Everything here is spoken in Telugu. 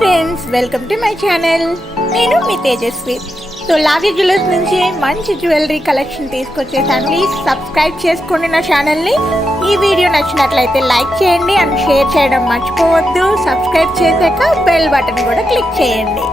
Friends, welcome to my channel. నేను మీ తేజస్వి. సో లావీ జ్యువెలర్స్ నుంచి మంచి జ్యువెలరీ కలెక్షన్ తీసుకొచ్చేసాను. ప్లీజ్ సబ్స్క్రైబ్ చేసుకోండి నా ఛానల్ని. ఈ వీడియో నచ్చినట్లయితే లైక్ చేయండి అండ్ షేర్ చేయడం మర్చిపోవద్దు. సబ్స్క్రైబ్ చేశాక బెల్ బటన్ కూడా క్లిక్ చేయండి.